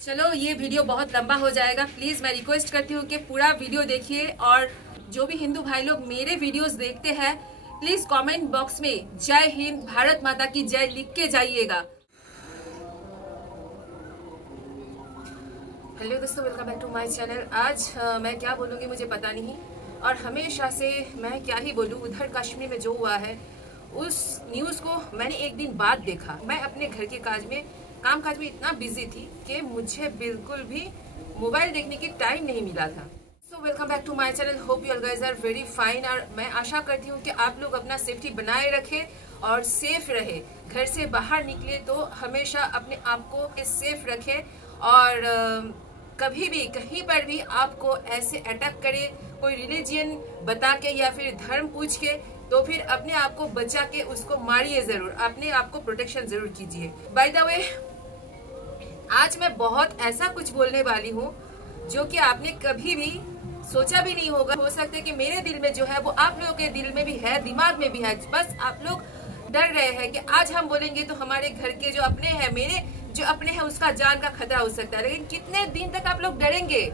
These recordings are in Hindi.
चलो ये वीडियो बहुत लंबा हो जाएगा। प्लीज मैं रिक्वेस्ट करती हूँ कि पूरा वीडियो देखिए और जो भी हिंदू भाई लोग मेरे वीडियोस देखते हैं प्लीज कमेंट बॉक्स में जय हिंद, भारत माता की जय लिख के जाइएगा। हेलो दोस्तों, welcome back to my channel. आज मैं क्या बोलूँगी मुझे पता नहीं, और हमेशा से मैं क्या ही बोलूँ। उधर कश्मीर में जो हुआ है उस न्यूज़ को मैंने एक दिन बाद देखा। मैं अपने घर के काम काज में इतना बिजी थी कि मुझे बिल्कुल भी मोबाइल देखने की टाइम नहीं मिला था। So welcome back to my channel. Hope you guys are very fine. और मैं आशा करती हूँ कि आप लोग अपना सेफ्टी बनाए रखें और सेफ रहे। घर से बाहर निकले तो हमेशा अपने आप को सेफ रखें, और कभी भी कहीं पर भी आपको ऐसे अटैक करे कोई रिलीजियन बता के या फिर धर्म पूछ के, तो फिर अपने आप को बचा के उसको मारिए जरूर, अपने आप को प्रोटेक्शन जरूर कीजिए। बाय द वे, आज मैं बहुत ऐसा कुछ बोलने वाली हूँ जो कि आपने कभी भी सोचा भी नहीं होगा। हो सकता है कि मेरे दिल में जो है वो आप लोगों के दिल में भी है, दिमाग में भी है। बस आप लोग डर रहे हैं कि आज हम बोलेंगे तो हमारे घर के जो अपने हैं, मेरे जो अपने हैं, उसका जान का खतरा हो सकता है। लेकिन कितने दिन तक आप लोग डरेंगे?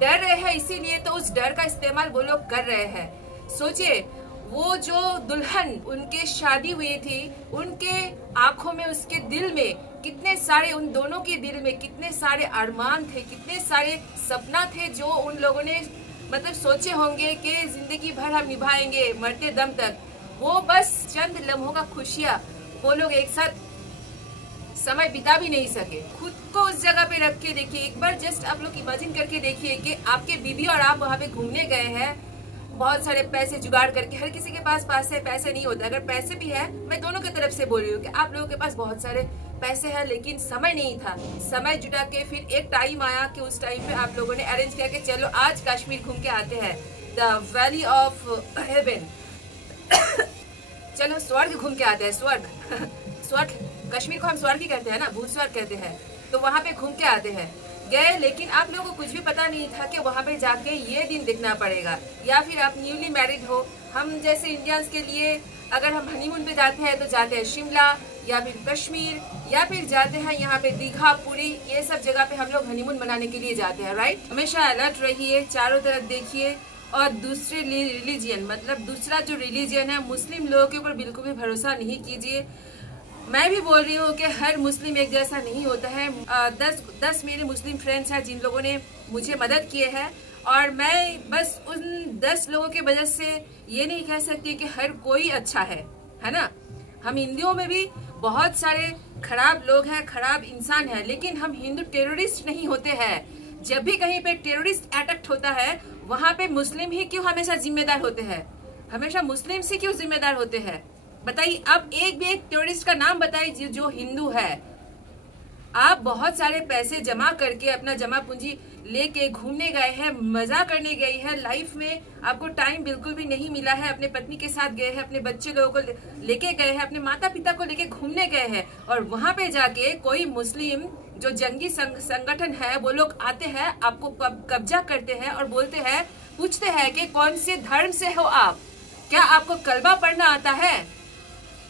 डर रहे हैं इसीलिए तो उस डर का इस्तेमाल वो लोग कर रहे हैं। सोचिए, वो जो दुल्हन उनके शादी हुई थी, उनके आंखों में, उसके दिल में कितने सारे, उन दोनों के दिल में कितने सारे अरमान थे, कितने सारे सपना थे जो उन लोगों ने मतलब सोचे होंगे कि जिंदगी भर हम निभाएंगे मरते दम तक। वो बस चंद लम्हों का खुशियाँ वो लोग एक साथ समय बिता भी नहीं सके। खुद को उस जगह पे रख के देखिए एक बार, जस्ट आप लोग इमेजिन करके देखिए कि आपके बीबी और आप वहाँ पे घूमने गए हैं, बहुत सारे पैसे जुगाड़ करके। हर किसी के पास पैसे नहीं होता। अगर पैसे भी है, मैं दोनों की तरफ से बोल रही हूँ कि आप लोगों के पास बहुत सारे पैसे हैं लेकिन समय नहीं था। समय जुटा के फिर एक टाइम आया कि उस टाइम पे आप लोगों ने अरेंज किया कि चलो आज कश्मीर घूम के आते हैं, द वैली ऑफ हेवन। चलो स्वर्ग घूम के आते हैं। स्वर्ग कश्मीर को हम स्वर्ग ही कहते हैं ना, भूत स्वर्ग कहते हैं। तो वहाँ पे घूम के आते हैं गए, लेकिन आप लोगों को कुछ भी पता नहीं था कि वहाँ पे जाके ये दिन देखना पड़ेगा। या फिर आप न्यूली मैरिड हो, हम जैसे इंडियंस के लिए अगर हम हनीमून पे जाते हैं तो जाते हैं शिमला या फिर कश्मीर, या फिर जाते हैं यहाँ पे दीघा, पुरी, ये सब जगह पे हम लोग हनीमून मनाने के लिए जाते हैं, राइट। हमेशा अलर्ट रहिए, चारों तरफ देखिए, और दूसरे रिलीजियन मतलब दूसरा जो रिलीजियन है, मुस्लिम लोगों के ऊपर बिल्कुल भी भरोसा नहीं कीजिए। मैं भी बोल रही हूँ कि हर मुस्लिम एक जैसा नहीं होता है। 10 मेरे मुस्लिम फ्रेंड्स हैं जिन लोगों ने मुझे मदद किए है, और मैं बस उन 10 लोगों की वजह से ये नहीं कह सकती कि हर कोई अच्छा है ना। हम हिंदुओं में भी बहुत सारे खराब लोग हैं, खराब इंसान हैं, लेकिन हम हिंदू टेररिस्ट नहीं होते हैं। जब भी कहीं पे टेररिस्ट अटैक होता है वहाँ पे मुस्लिम ही क्यों हमेशा जिम्मेदार होते हैं? हमेशा मुस्लिम से क्यों जिम्मेदार होते हैं? बताइए। अब एक भी एक टेररिस्ट का नाम बताइए जो हिंदू है। आप बहुत सारे पैसे जमा करके, अपना जमा पूंजी लेके घूमने गए हैं, मजा करने गए हैं, लाइफ में आपको टाइम बिल्कुल भी नहीं मिला है, अपने पत्नी के साथ गए हैं, अपने बच्चे लोगों को लेके गए हैं, अपने माता पिता को लेके घूमने गए हैं, और वहां पे जाके कोई मुस्लिम जो जंगी संगठन है वो लोग आते हैं, आपको कब्जा करते हैं और बोलते हैं, पूछते हैं कि कौन से धर्म से हो आप, क्या आपको कलमा पढ़ना आता है?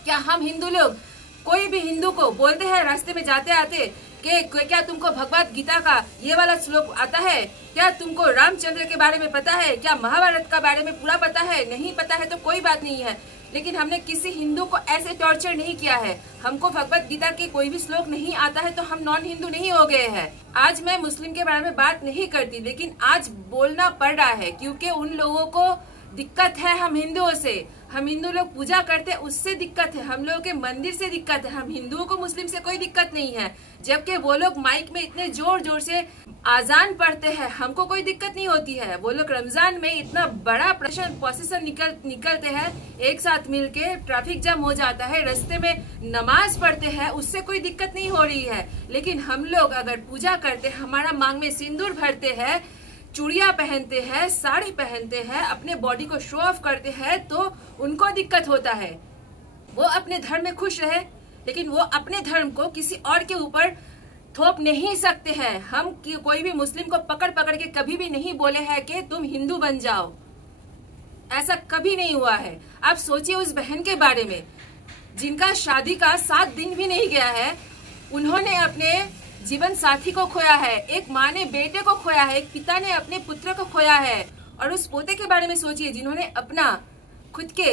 क्या हम हिंदू लोग कोई भी हिंदू को बोलते हैं रास्ते में जाते आते कि क्या तुमको भगवत गीता का ये वाला श्लोक आता है? क्या तुमको रामचंद्र के बारे में पता है? क्या महाभारत का बारे में पूरा पता है? नहीं पता है तो कोई बात नहीं है, लेकिन हमने किसी हिंदू को ऐसे टॉर्चर नहीं किया है। हमको भगवत गीता के कोई भी श्लोक नहीं आता है तो हम नॉन हिंदू नहीं हो गए हैं। आज मैं मुस्लिम के बारे में बात नहीं करती, लेकिन आज बोलना पड़ रहा है क्योंकि उन लोगों को दिक्कत है हम हिंदुओं से। हम हिंदू लोग पूजा करते हैं, उससे दिक्कत है। हम लोगों के मंदिर से दिक्कत है। हम हिंदुओं को मुस्लिम से कोई दिक्कत नहीं है, जबकि वो लोग माइक में इतने जोर जोर से आजान पढ़ते हैं, हमको कोई दिक्कत नहीं होती है। वो लोग रमजान में इतना बड़ा प्रोसेशन निकलते हैं, एक साथ मिलके ट्रैफिक जाम हो जाता है, रास्ते में नमाज पढ़ते हैं, उससे कोई दिक्कत नहीं हो रही है। लेकिन हम लोग अगर पूजा करते हैं, हमारा मांग में सिंदूर भरते हैं, चूड़ियां पहनते हैं, साड़ी पहनते हैं, अपने बॉडी को शो ऑफ करते हैं, तो उनको दिक्कत होता है। वो अपने धर्म में खुश रहे, लेकिन वो अपने धर्म को किसी और के ऊपर थोप नहीं सकते हैं। हम कोई भी मुस्लिम को पकड़ पकड़ के कभी भी नहीं बोले हैं कि तुम हिंदू बन जाओ, ऐसा कभी नहीं हुआ है। आप सोचिए उस बहन के बारे में जिनका शादी का 7 दिन भी नहीं गया है, उन्होंने अपने जीवन साथी को खोया है, एक माँ ने बेटे को खोया है, एक पिता ने अपने पुत्र को खोया है। और उस पोते के बारे में सोचिए जिन्होंने अपना खुद के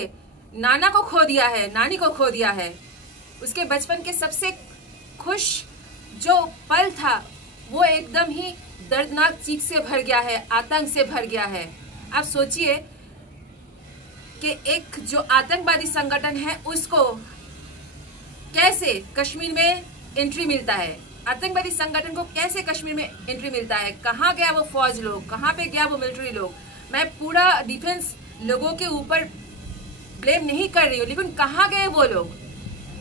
नाना को खो दिया है, नानी को खो दिया है। उसके बचपन के सबसे खुश जो पल था वो एकदम ही दर्दनाक चीख से भर गया है, आतंक से भर गया है। आप सोचिए कि एक जो आतंकवादी संगठन है उसको कैसे कश्मीर में एंट्री मिलता है, आतंकवादी संगठन को कैसे कश्मीर में एंट्री मिलता है, कहाँ गया वो फौज लोग, कहाँ पे गया वो मिलिट्री लोग। मैं पूरा डिफेंस लोगों के ऊपर ब्लेम नहीं कर रही हूँ, लेकिन कहाँ गए वो लोग।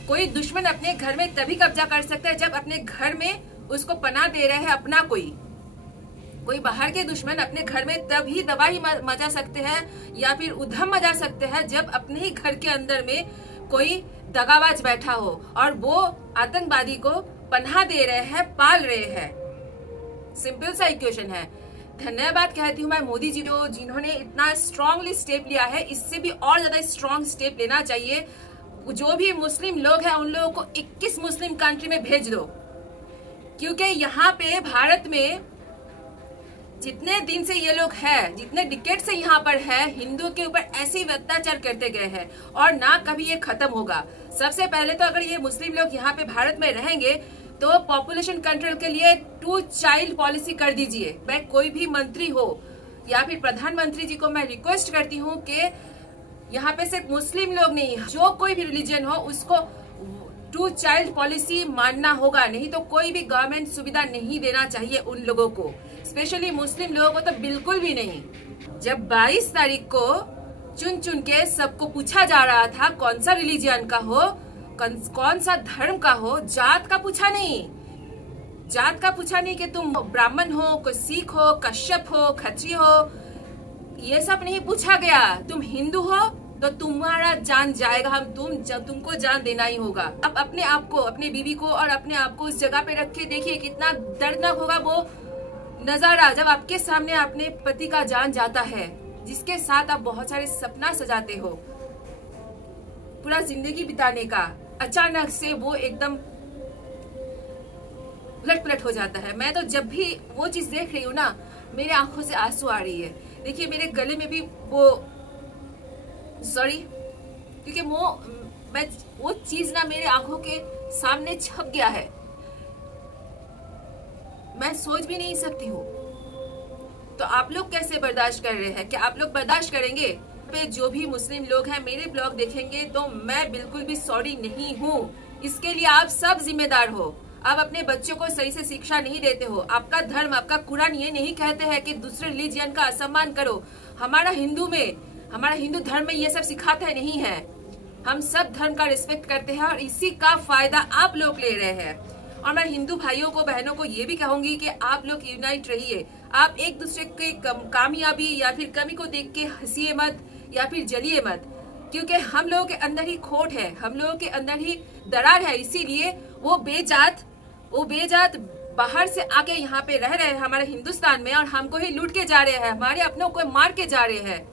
कोई दुश्मन अपने घर में तभी कब्जा कर सकता है जब अपने घर में उसको पनाह दे रहे हैं अपना कोई बाहर के दुश्मन अपने घर में तभी तबाही मचा सकते हैं या फिर उधम मचा सकते हैं जब अपने ही घर के अंदर में कोई दगाबाज बैठा हो और वो आतंकवादी को पनाह दे रहे हैं, पाल रहे हैं। सिंपल सा इक्वेशन है। धन्यवाद कहती हूँ मैं मोदी जी को, जिन्होंने इतना स्ट्रांगली स्टेप लिया है। इससे भी और ज्यादा स्ट्रांग स्टेप लेना चाहिए। जो भी मुस्लिम लोग हैं उन लोगों को 21 मुस्लिम कंट्री में भेज दो, क्योंकि यहाँ पे भारत में जितने दिन से ये लोग हैं, जितने डिकेड से यहाँ पर है, हिंदुओं के ऊपर ऐसे ही अत्याचार करते गए हैं और ना कभी ये खत्म होगा। सबसे पहले तो अगर ये मुस्लिम लोग यहाँ पे भारत में रहेंगे तो पॉपुलेशन कंट्रोल के लिए 2 चाइल्ड पॉलिसी कर दीजिए। मैं कोई भी मंत्री हो या फिर प्रधानमंत्री जी को मैं रिक्वेस्ट करती हूँ कि यहाँ पे सिर्फ मुस्लिम लोग नहीं, जो कोई भी रिलीजन हो उसको 2 चाइल्ड पॉलिसी मानना होगा। नहीं तो कोई भी गवर्नमेंट सुविधा नहीं देना चाहिए उन लोगों को, स्पेशली मुस्लिम लोगों को तो बिल्कुल भी नहीं। जब 22 तारीख को चुन के सबको पूछा जा रहा था कौन सा रिलीजन का हो, कौन सा धर्म का हो, जात का पूछा नहीं। जात का पूछा नहीं कि तुम ब्राह्मण हो, कोई सिख हो, कश्यप हो, खत्री हो, ये सब नहीं पूछा गया। तुम हिंदू हो तो तुम्हारा जान जाएगा, तुमको जान देना ही होगा। अब अपने आप को, अपने बीवी को और अपने आप को उस जगह पे रख के देखिए कितना दर्दनाक होगा वो नजारा जब आपके सामने अपने पति का जान जाता है, जिसके साथ आप बहुत सारे सपना सजाते हो पूरा जिंदगी बिताने का, अचानक से वो एकदम उलट पलट हो जाता है। मैं तो जब भी वो चीज देख रही हूँ ना, मेरे आंखों से आंसू आ रही है। देखिए मेरे गले में भी वो सॉरी, क्योंकि वो चीज ना मेरे आंखों के सामने छप गया है, मैं सोच भी नहीं सकती हूँ। तो आप लोग कैसे बर्दाश्त कर रहे हैं? क्या आप लोग बर्दाश्त करेंगे? पे जो भी मुस्लिम लोग हैं मेरे ब्लॉग देखेंगे तो मैं बिल्कुल भी सॉरी नहीं हूँ। इसके लिए आप सब जिम्मेदार हो। आप अपने बच्चों को सही से शिक्षा नहीं देते हो। आपका धर्म, आपका कुरान ये नहीं कहते हैं कि दूसरे रिलीजियन का असम्मान करो। हमारा हिंदू धर्म में ये सब सिखाता है नहीं है। हम सब धर्म का रिस्पेक्ट करते हैं और इसी का फायदा आप लोग ले रहे हैं। और मैं हिंदू भाइयों को, बहनों को ये भी कहूंगी कि आप लोग यूनाइट रहिए। आप एक दूसरे के कामयाबी या फिर कमी को देख के हंसिए मत या फिर जलिए मत, क्योंकि हम लोगों के अंदर ही खोट है, हम लोगों के अंदर ही दरार है। इसीलिए वो बेजात बाहर से आके यहाँ पे रह रहे हैं हमारे हिंदुस्तान में और हमको ही लूट के जा रहे हैं, हमारे अपनों को मार के जा रहे हैं।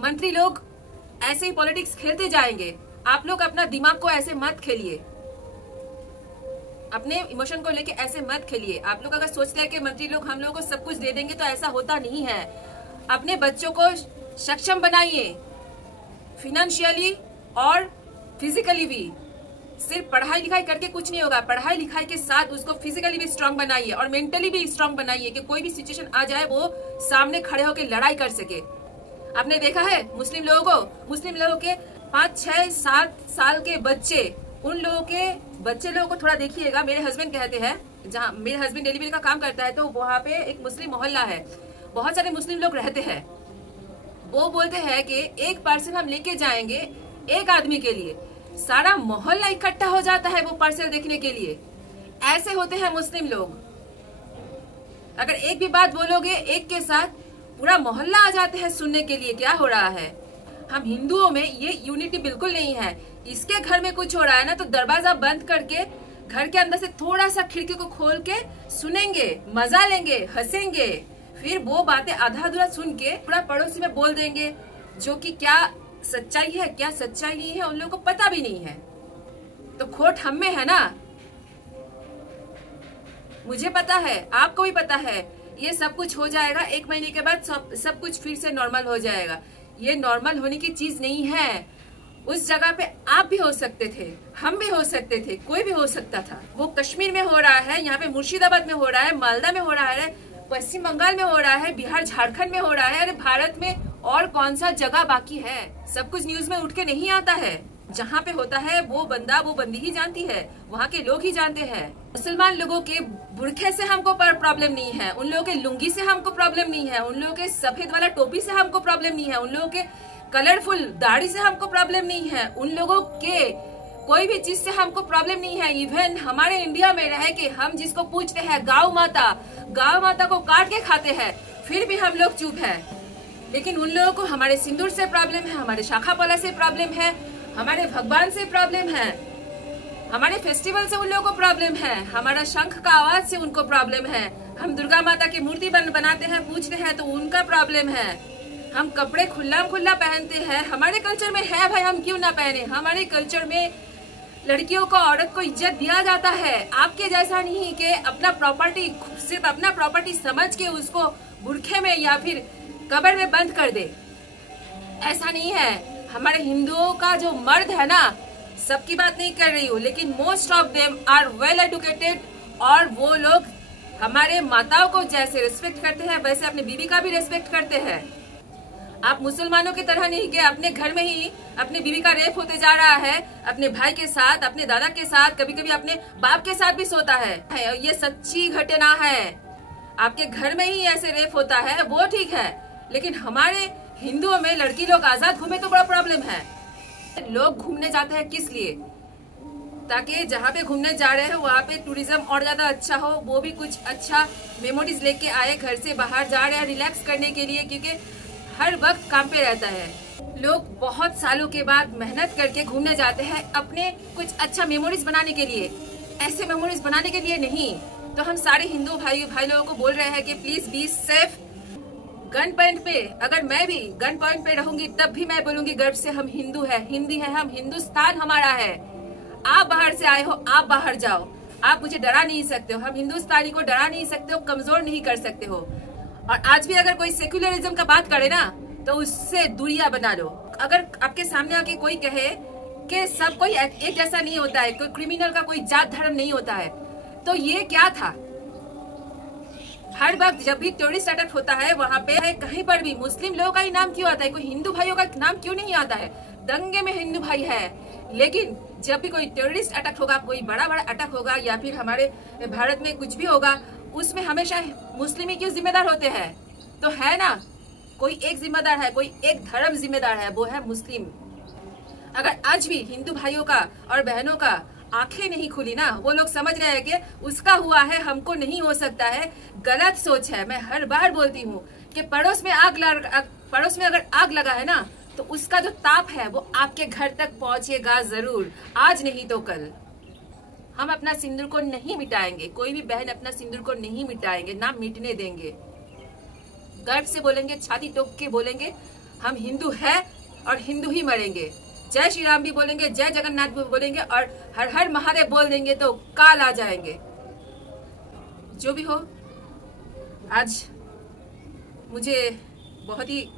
मंत्री लोग ऐसे ही पॉलिटिक्स खेलते जाएंगे। आप लोग अपना दिमाग को ऐसे मत खेलिए, अपने इमोशन को लेके ऐसे मत खेलिए। आप लोग अगर सोचते हैं कि मंत्री लोग हम लोगों को सब कुछ दे देंगे तो ऐसा होता नहीं है। अपने बच्चों को सक्षम बनाइए, फिनेंशियली और फिजिकली भी। सिर्फ पढ़ाई लिखाई करके कुछ नहीं होगा, पढ़ाई लिखाई के साथ उसको फिजिकली भी स्ट्रांग बनाइए और मेंटली भी स्ट्रांग बनाइए कि कोई भी सिचुएशन आ जाए वो सामने खड़े होकर लड़ाई कर सके। आपने देखा है मुस्लिम लोगों के 5, 6, 7 साल के बच्चे, उन लोगों के बच्चे लोगों को थोड़ा देखिएगा। मेरे हस्बैंड कहते हैं, जहाँ मेरे हस्बैंड डिलीवरी का काम करता है तो वहाँ पे एक मुस्लिम मोहल्ला है, बहुत सारे मुस्लिम लोग रहते हैं। वो बोलते हैं कि एक पार्सल हम लेके जाएंगे एक आदमी के लिए, सारा मोहल्ला इकट्ठा हो जाता है वो पार्सल देखने के लिए। ऐसे होते हैं मुस्लिम लोग। अगर एक भी बात बोलोगे एक के साथ पूरा मोहल्ला आ जाते हैं सुनने के लिए क्या हो रहा है। हम हिंदुओं में ये यूनिटी बिल्कुल नहीं है। इसके घर में कुछ हो रहा है ना तो दरवाजा बंद करके घर के अंदर से थोड़ा सा खिड़की को खोल के सुनेंगे, मजा लेंगे, हंसेंगे, फिर वो बातें आधा अधूरा सुन के पूरा पड़ोसी में बोल देंगे, जो कि क्या सच्चाई है क्या सच्चाई नहीं है उन लोगों को पता भी नहीं है। तो खोट हम में है ना। मुझे पता है, आपको भी पता है, ये सब कुछ हो जाएगा 1 महीने के बाद, सब कुछ फिर से नॉर्मल हो जाएगा। ये नॉर्मल होने की चीज नहीं है। उस जगह पे आप भी हो सकते थे, हम भी हो सकते थे, कोई भी हो सकता था। वो कश्मीर में हो रहा है, यहाँ पे मुर्शिदाबाद में हो रहा है, मालदा में हो रहा है, पश्चिम बंगाल में हो रहा है, बिहार झारखंड में हो रहा है। अरे भारत में और कौन सा जगह बाकी है? सब कुछ न्यूज में उठ के नहीं आता है। जहाँ पे होता है वो बंदा वो बंदी ही जानती है, वहाँ के लोग ही जानते हैं। मुसलमान लोगों के बुरखे से हमको प्रॉब्लम नहीं है, उन लोगों के लुंगी से हमको प्रॉब्लम नहीं है, उन लोगों के सफेद वाला टोपी से हमको प्रॉब्लम नहीं है, उन लोगों के कलरफुल दाढ़ी से हमको प्रॉब्लम नहीं है, उन लोगों के कोई भी चीज से हमको प्रॉब्लम नहीं है। इवन हमारे इंडिया में रह के हम जिसको पूछते हैं गौ माता को काट के खाते हैं, फिर भी हम लोग चुप है। लेकिन उन लोगों को हमारे सिंदूर से प्रॉब्लम है, हमारे शाखा पला से प्रॉब्लम है, हमारे भगवान से प्रॉब्लम है, हमारे फेस्टिवल से उन लोगों को प्रॉब्लम है, हमारा शंख का आवाज से उनको प्रॉब्लम है। हम दुर्गा माता की मूर्ति बनाते हैं, पूछते हैं तो उनका प्रॉब्लम है। हम कपड़े खुला पहनते हैं, हमारे कल्चर में है भाई, हम क्यों ना पहने। हमारे कल्चर में लड़कियों को, औरत को इज्जत दिया जाता है। आपके जैसा नहीं कि अपना प्रॉपर्टी सिर्फ अपना प्रॉपर्टी समझ के उसको बुरखे में या फिर कब्र में बंद कर दे, ऐसा नहीं है। हमारे हिंदुओं का जो मर्द है ना, सबकी बात नहीं कर रही हूँ, लेकिन most of them are well educated, और वो लोग हमारे माताओं को जैसे रिस्पेक्ट करते हैं वैसे अपनी बीवी का भी रिस्पेक्ट करते हैं। आप मुसलमानों की तरह नहीं कि अपने घर में ही अपनी बीवी का रेप होते जा रहा है, अपने भाई के साथ, अपने दादा के साथ, कभी कभी अपने बाप के साथ भी सोता है। ये सच्ची घटना है। आपके घर में ही ऐसे रेप होता है वो ठीक है, लेकिन हमारे हिंदुओं में लड़की लोग आजाद घूमे तो बड़ा प्रॉब्लम है। लोग घूमने जाते हैं किस लिए? ताकि जहाँ पे घूमने जा रहे हैं वहाँ पे टूरिज्म और ज्यादा अच्छा हो, वो भी कुछ अच्छा मेमोरीज लेके आए, घर से बाहर जा रहे हैं रिलैक्स करने के लिए, क्योंकि हर वक्त काम पे रहता है। लोग बहुत सालों के बाद मेहनत करके घूमने जाते हैं अपने कुछ अच्छा मेमोरीज बनाने के लिए, ऐसे मेमोरीज बनाने के लिए नहीं। तो हम सारे हिंदू भाई लोगों को बोल रहे हैं कि please be safe. Gun point पे अगर मैं भी गन पॉइंट पे रहूंगी तब भी मैं बोलूंगी गर्व से हम हिंदू है, हिंदी है, हम हिंदुस्तान हमारा है। आप बाहर से आए हो, आप बाहर जाओ, आप मुझे डरा नहीं सकते हो, हम हिंदुस्तानी को डरा नहीं सकते हो, कमजोर नहीं कर सकते हो। और आज भी अगर कोई सेक्युलरिज्म का बात करे ना तो उससे दूरियां बना लो। अगर आपके सामने आके कोई कहे कि सब कोई एक जैसा नहीं होता है, कोई क्रिमिनल का कोई जात धर्म नहीं होता है, तो ये क्या था? हर वक्त जब भी टेररिस्ट अटैक होता है वहाँ पे कहीं पर भी मुस्लिम लोगों का ही नाम क्यों आता है, कोई हिंदू भाइयों का नाम क्यों नहीं आता है? दंगे में हिंदू भाई है, लेकिन जब भी कोई टेररिस्ट अटैक होगा, कोई बड़ा अटैक होगा, या फिर हमारे भारत में कुछ भी होगा, उसमें हमेशा मुस्लिम ही क्यों जिम्मेदार होते हैं? तो है ना, कोई एक जिम्मेदार है, कोई एक धर्म जिम्मेदार है, वो है मुस्लिम। अगर आज भी हिंदू भाइयों का और बहनों का आंखें नहीं खुली ना, वो लोग समझ रहे हैं कि उसका हुआ है, हमको नहीं हो सकता है, गलत सोच है। मैं हर बार बोलती हूँ कि पड़ोस में अगर आग लगा है ना, तो उसका जो ताप है वो आपके घर तक पहुंचेगा जरूर, आज नहीं तो कल। हम अपना सिंदूर को नहीं मिटाएंगे, कोई भी बहन अपना सिंदूर को नहीं मिटाएंगे, ना मिटने देंगे। गर्व से बोलेंगे, छाती ठोक के बोलेंगे, हम हिंदू है और हिंदू ही मरेंगे। जय श्री राम भी बोलेंगे, जय जगन्नाथ भी बोलेंगे, और हर हर महादेव बोल देंगे तो काल आ जाएंगे। जो भी हो, आज मुझे बहुत ही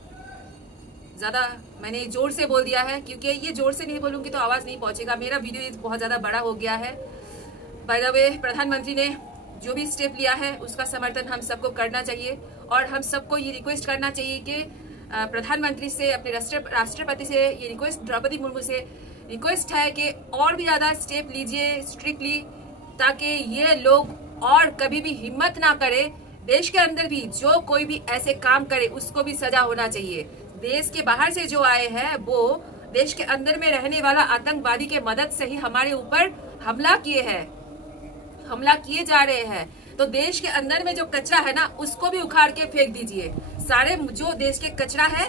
ज्यादा मैंने जोर से बोल दिया है, क्योंकि ये जोर से नहीं बोलूंगी तो आवाज नहीं पहुंचेगा। मेरा वीडियो बहुत ज्यादा बड़ा हो गया है। बाय द वे, प्रधानमंत्री ने जो भी स्टेप लिया है उसका समर्थन हम सबको करना चाहिए, और हम सबको ये रिक्वेस्ट करना चाहिए कि प्रधानमंत्री से, अपने राष्ट्रपति से ये रिक्वेस्ट, द्रौपदी मुर्मू से रिक्वेस्ट है कि और भी ज्यादा स्टेप लीजिए स्ट्रिक्टली, ताकि ये लोग और कभी भी हिम्मत ना करे। देश के अंदर भी जो कोई भी ऐसे काम करे उसको भी सजा होना चाहिए। देश के बाहर से जो आए हैं वो देश के अंदर में रहने वाला आतंकवादी के मदद से ही हमारे ऊपर हमला किए जा रहे हैं। तो देश के अंदर में जो कचरा है ना, उसको भी उखाड़ के फेंक दीजिए। सारे जो देश के कचरा है,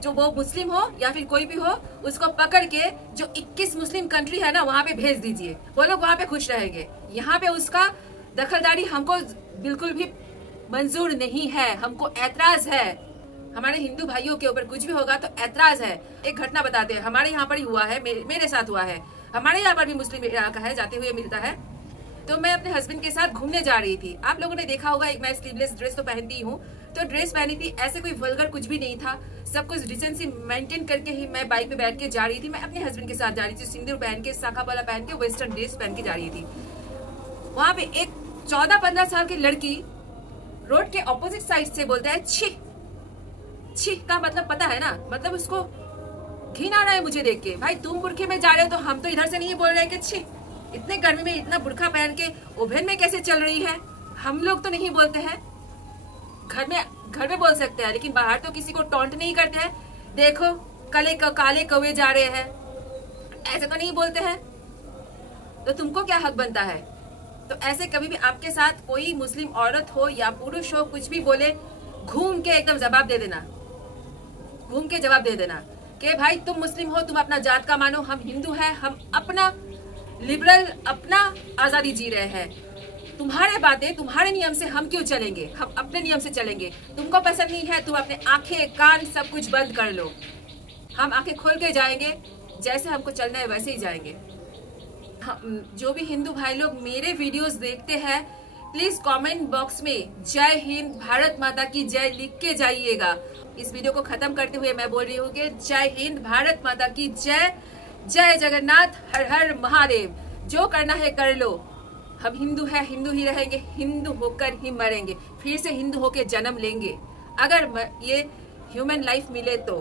जो वो मुस्लिम हो या फिर कोई भी हो, उसको पकड़ के जो 21 मुस्लिम कंट्री है ना वहाँ पे भेज दीजिए, वो लोग वहाँ पे खुश रहेंगे। यहाँ पे उसका दखलदारी हमको बिल्कुल भी मंजूर नहीं है, हमको ऐतराज है। हमारे हिंदू भाइयों के ऊपर कुछ भी होगा तो ऐतराज है। एक घटना बताते हैं, हमारे यहाँ पर ही हुआ है, मेरे साथ हुआ है। हमारे यहाँ पर भी मुस्लिम इलाका है, जाते हुए मिलता है। तो मैं अपने हस्बैंड के साथ घूमने जा रही थी। आप लोगों ने देखा होगा, मैं स्लीवलेस ड्रेस तो पहनती हूँ, तो ड्रेस पहनी थी, ऐसे कोई वल्गर कुछ भी नहीं था, सब कुछ डिसेंसी मेंटेन करके ही मैं बाइक पे बैठ के जा रही थी। मैं अपने हस्बैंड के साथ जा रही थी, सिंदूर पहन के, साखा वाला पहन के, वेस्टर्न ड्रेस पहन के जा रही थी। वहां पे एक 14-15 साल की लड़की रोड के ऑपोजिट साइड से बोलता है छी। छी का मतलब पता है ना, मतलब उसको घिन आ रहा है मुझे देख के। भाई तुम बुरखे में जा रहे हो तो हम तो इधर से नहीं बोल रहे हैं कि छी, इतने गर्मी में इतना बुरखा पहन के ओवन में कैसे चल रही है। हम लोग तो नहीं बोलते हैं, घर में बोल सकते हैं, लेकिन बाहर तो किसी को टॉन्ट नहीं करते हैं। देखो काले कौवे जा रहे हैं, ऐसे तो नहीं बोलते हैं। तो तुमको क्या हक बनता है? तो ऐसे कभी भी आपके साथ कोई मुस्लिम औरत हो या पुरुष हो, कुछ भी बोले, घूम के एकदम जवाब दे देना, घूम के जवाब दे देना कि भाई तुम मुस्लिम हो, तुम अपना जात का मानो, हम हिंदू हैं, हम अपना लिबरल, अपना आजादी जी रहे हैं। तुम्हारे बातें, तुम्हारे नियम से हम क्यों चलेंगे? हम अपने नियम से चलेंगे। तुमको पसंद नहीं है, तुम अपने आंखें कान सब कुछ बंद कर लो, हम आंखें खोल के जाएंगे, जैसे हमको चलना है वैसे ही जाएंगे। जो भी हिंदू भाई लोग मेरे वीडियोस देखते हैं, प्लीज कमेंट बॉक्स में जय हिंद, भारत माता की जय लिख के जाइएगा। इस वीडियो को खत्म करते हुए मैं बोल रही हूँ कि जय हिंद, भारत माता की जय, जय जगन्नाथ, हर हर महादेव। जो करना है कर लो, हम हिंदू है, हिंदू ही रहेंगे, हिंदू होकर ही मरेंगे, फिर से हिंदू होकर जन्म लेंगे अगर ये ह्यूमन लाइफ मिले तो।